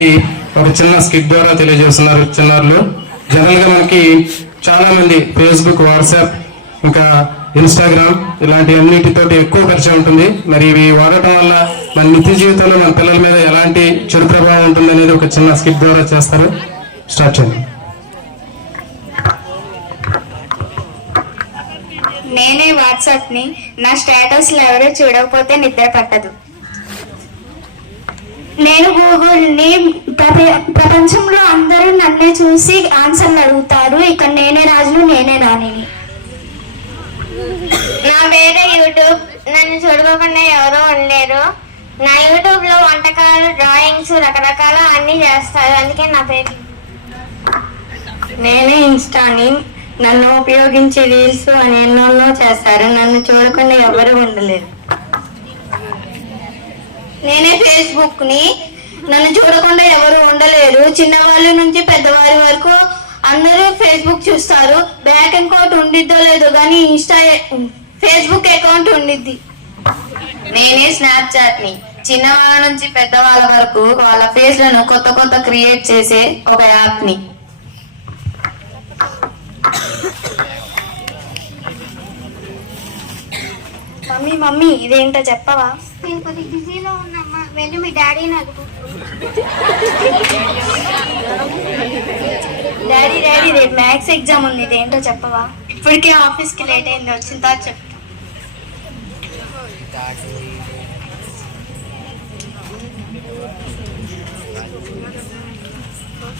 ఒక చిన్న స్కిట్ ద్వారా తెలియజేస్తున్నారు చిన్నారులు. జనరల్ గా మనకి చాలా మంది ఫేస్బుక్, వాట్సాప్, ఇంకా ఇన్స్టాగ్రామ్ ఇలాంటి అన్నిటితోటి ఎక్కువ పరిచయం ఉంటుంది. మరి ఇవి వాడటం వల్ల మన నిత్య జీవితంలో మన పిల్లల మీద ఎలాంటి చెడు ప్రభావం ఉంటుంది అనేది ఒక చిన్న స్కిట్ ద్వారా చేస్తారు. స్టార్ట్ చేయండి. నేనే వాట్సాప్ ని, నా స్టేటస్ లో ఎవరు చూడకపోతే నిద్ర పట్టదు. నేను గూగుల్ని, ప్రపంచంలో అందరూ నన్నే చూసి ఆన్సర్లు అడుగుతారు. ఇక్కడ నేనే రాజును, నేనే రాణిని. నా పేరు యూట్యూబ్, నన్ను చూడకుండా ఎవరో ఉండలేరు. నా యూట్యూబ్ లో వంటకాలు, డ్రాయింగ్స్, రకరకాల అన్ని చేస్తారు, అందుకే నా పేరు. నేనే ఇన్స్టాని, నన్ను ఉపయోగించి రీల్స్ అని ఎన్నో చేస్తారు, నన్ను చూడకుండా ఎవరు ఉండలేరు. నేనే ఫేస్బుక్ ని, నన్ను చూడకుండా ఎవరు ఉండలేరు. చిన్నవాళ్ళ నుంచి పెద్దవారి వరకు అందరూ ఫేస్బుక్ చూస్తారు. బ్యాక్ అకౌంట్ ఉండిద్దో లేదో కానీ ఫేస్బుక్ అకౌంట్ ఉండిద్ది. నేనే స్నాప్చాట్ ని, చిన్నవాళ్ళ నుంచి పెద్దవాళ్ళ వరకు వాళ్ళ ఫేస్ లను కొత్త క్రియేట్ చేసే ఒక యాప్ ని. మమ్మీ ఇదేంటో చెప్పవా? నేను కొద్దిగా బిజీలో ఉన్నామ్మా, వెళ్ళి మీ డాడీని అడుగు. డాడీ రేపు మ్యాథ్స్ ఎగ్జామ్ ఉంది, ఇదేంటో చెప్పవా? ఇప్పటికే ఆఫీస్కి లేట్ అయింది, వచ్చిన తర్వాత చెప్తా.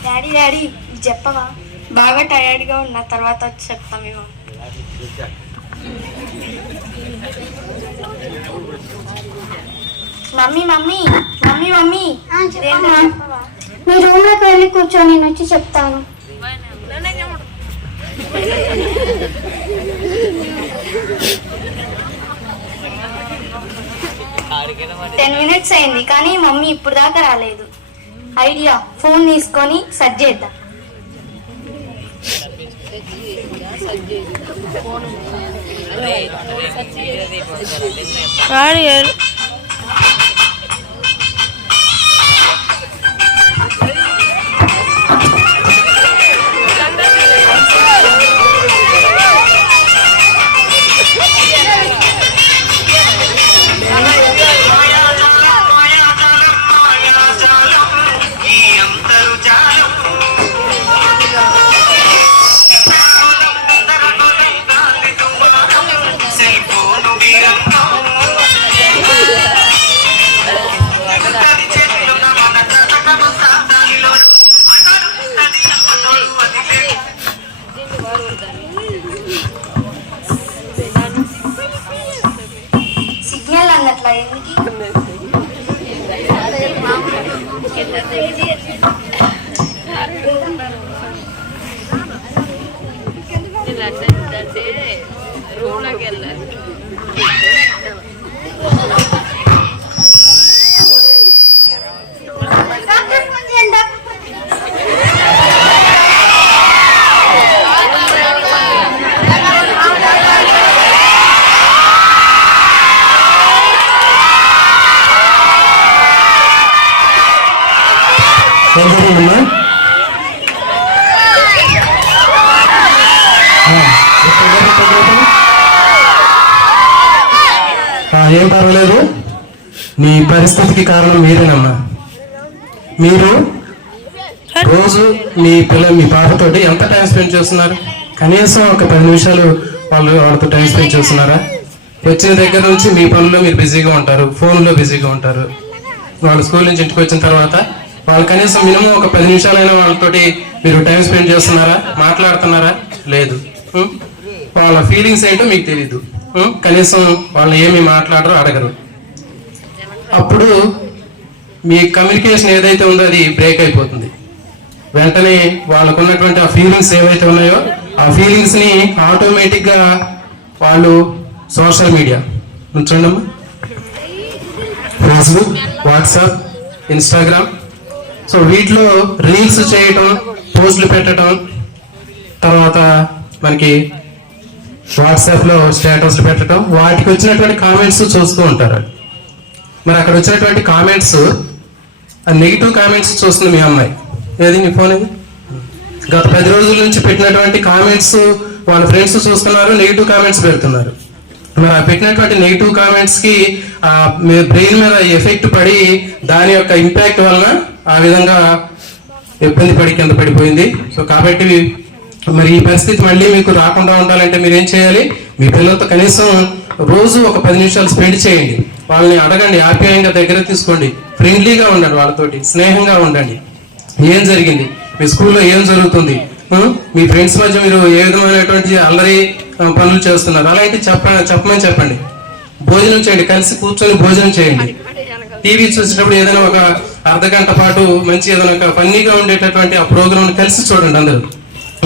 డాడీ చెప్పవా? బాగా టైర్డ్గా ఉన్న తర్వాత వచ్చి చెప్తాం మేము. మమ్మీ మీ రూమ్ లోకి వెళ్ళి కూర్చొని నేను వచ్చి చెప్తాను. మినిట్స్ అయింది కానీ మమ్మీ ఇప్పుడు దాకా రాలేదు. ఐడియా, ఫోన్ తీసుకొని సెర్చ్ చేద్దాం. సిగ్నల్ అన్నట్లా ఎందుకు? రూమ్లోకి వెళ్ళాలి. ఏం పర్వాలేదు, మీ పరిస్థితికి కారణం మీరేనమ్మా. మీరు రోజు మీ పాపతోటి ఎంత టైం స్పెండ్ చేస్తున్నారు? కనీసం ఒక 10 నిమిషాలు వాళ్ళతో టైం స్పెండ్ చేస్తున్నారా? వచ్చిన దగ్గర నుంచి మీ పనుల్లో మీరు బిజీగా ఉంటారు, ఫోన్లో బిజీగా ఉంటారు. వాళ్ళు స్కూల్ నుంచి ఇంటికి వచ్చిన తర్వాత వాళ్ళు కనీసం మినిమం ఒక 10 నిమిషాలైనా వాళ్ళతోటి మీరు టైం స్పెండ్ చేస్తున్నారా? మాట్లాడుతున్నారా? లేదు. వాళ్ళ ఫీలింగ్స్ ఏంటో మీకు తెలీదు. కనీసం వాళ్ళు ఏమి మాట్లాడరు, అడగరు. అప్పుడు మీ కమ్యూనికేషన్ ఏదైతే ఉందో అది బ్రేక్ అయిపోతుంది. వెంటనే వాళ్ళకు ఉన్నటువంటి ఆ ఫీలింగ్స్ ఏవైతే ఉన్నాయో ఆ ఫీలింగ్స్ని ఆటోమేటిక్గా వాళ్ళు సోషల్ మీడియా ఉంచండమ్మా, ఫేస్బుక్, వాట్సాప్, ఇన్స్టాగ్రామ్, సో వీటిలో రీల్స్ చేయటం, పోస్టులు పెట్టడం, తర్వాత మనకి వాట్సాప్లో స్టేటస్లు పెట్టడం, వాటికి వచ్చినటువంటి కామెంట్స్ చూస్తూ ఉంటారు. మరి అక్కడ వచ్చినటువంటి కామెంట్స్ ఆ నెగిటివ్ కామెంట్స్ చూస్తుంది మీ అమ్మాయి. ఏది నీ ఫోన్ ఇది? గత 10 రోజుల నుంచి పెట్టినటువంటి కామెంట్స్ వాళ్ళ ఫ్రెండ్స్ చూస్తున్నారు, నెగిటివ్ కామెంట్స్ పెడుతున్నారు. మరి ఆ పెట్టినటువంటి నెగిటివ్ కామెంట్స్ కి మీ బ్రెయిన్ మీద ఎఫెక్ట్ పడి దాని యొక్క ఇంపాక్ట్ వలన ఆ విధంగా ఇబ్బంది పడి కింద పడిపోయింది. సో కాబట్టి మరి ఈ పరిస్థితి మళ్ళీ మీకు రాకుండా ఉండాలంటే మీరు ఏం చేయాలి? మీ పిల్లలతో కనీసం రోజు ఒక 10 నిమిషాలు స్పెండ్ చేయండి. వాళ్ళని అడగండి, ఆప్యాయంగా దగ్గర తీసుకోండి, ఫ్రెండ్లీగా ఉండండి, వాళ్ళతోటి స్నేహంగా ఉండండి. ఏం జరిగింది, మీ స్కూల్లో ఏం జరుగుతుంది, మీ ఫ్రెండ్స్ మధ్య మీరు ఏ విధమైనటువంటి అల్లరి పనులు చేస్తున్నారు, అలాంటి చెప్పమని చెప్పండి. భోజనం చేయండి, కలిసి కూర్చొని భోజనం చేయండి. టీవీ చూసేటప్పుడు ఏదైనా ఒక అర్ధగంట పాటు మంచి ఏదైనా ఒక ఫన్నీగా ఉండేటటువంటి ఆ ప్రోగ్రామ్ కలిసి చూడండి అందరూ.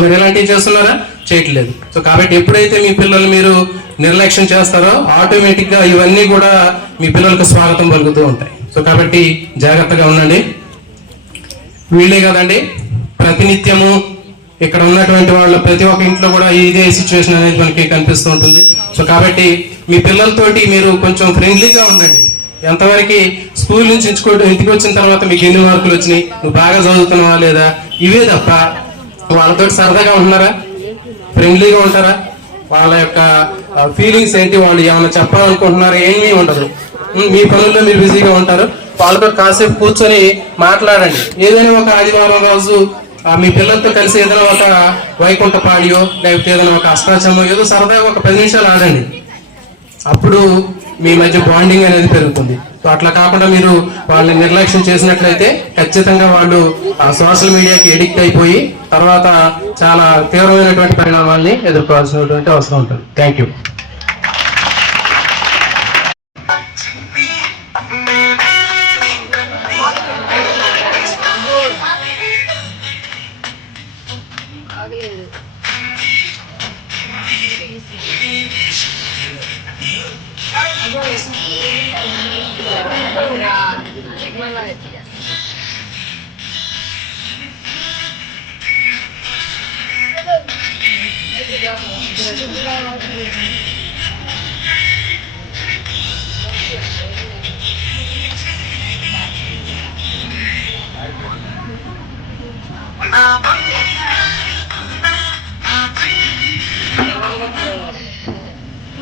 మీరు ఎలాంటివి చేస్తున్నారా? చేయట్లేదు. సో కాబట్టి ఎప్పుడైతే మీ పిల్లలు మీరు నిర్లక్ష్యం చేస్తారో ఆటోమేటిక్ గా ఇవన్నీ కూడా మీ పిల్లలకు స్వాగతం పలుకుతూ ఉంటాయి. సో కాబట్టి జాగ్రత్తగా ఉండండి. వీళ్ళే కదండి, ప్రతినిత్యము ఇక్కడ ఉన్నటువంటి వాళ్ళ ప్రతి ఒక్క ఇంట్లో కూడా ఇదే సిచ్యువేషన్ అనేది మనకి కనిపిస్తూ ఉంటుంది. సో కాబట్టి మీ పిల్లలతోటి మీరు కొంచెం ఫ్రెండ్లీగా ఉండండి. ఎంతవరకు స్కూల్ నుంచి ఇంటికి వచ్చిన తర్వాత మీకు ఎన్ని మార్కులు వచ్చినాయి, నువ్వు బాగా చదువుతున్నావా లేదా, ఇవే తప్ప వాళ్ళతో సరదాగా ఉంటున్నారా? ఫ్రెండ్లీగా ఉంటారా? వాళ్ళ యొక్క ఫీలింగ్స్ ఏంటి, వాళ్ళు ఏమైనా చెప్పాలనుకుంటున్నారా, ఏమీ ఉండదు. మీ పనుల్లో మీరు బిజీగా ఉంటారు. వాళ్ళతో కాసేపు కూర్చొని మాట్లాడండి. ఏదైనా ఒక ఆదివారం రోజు మీ పిల్లలతో కలిసి ఏదైనా ఒక వైకుంఠ పాడియో లేకపోతే ఏదైనా ఒక అష్టాచమో ఏదో సరదాగా ఒక 10 నిమిషాలు ఆడండి. అప్పుడు మీ మధ్య బాండింగ్ అనేది పెరుగుతుంది. సో అట్లా కాకుండా మీరు వాళ్ళని నిర్లక్ష్యం చేసినట్లయితే ఖచ్చితంగా వాళ్ళు ఆ సోషల్ మీడియాకి ఎడిక్ట్ అయిపోయి తర్వాత చాలా తీవ్రమైనటువంటి పరిణామాల్ని ఎదుర్కోవాల్సినటువంటి అవసరం ఉంటుంది. Thank you.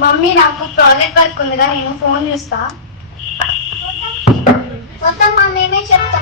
మమ్మీ నాకు ప్రాజెక్ట్ వర్క్ ఉందిగా, నేను ఫోన్ చూస్తా. మొత్తం మా మేమే చెప్తా.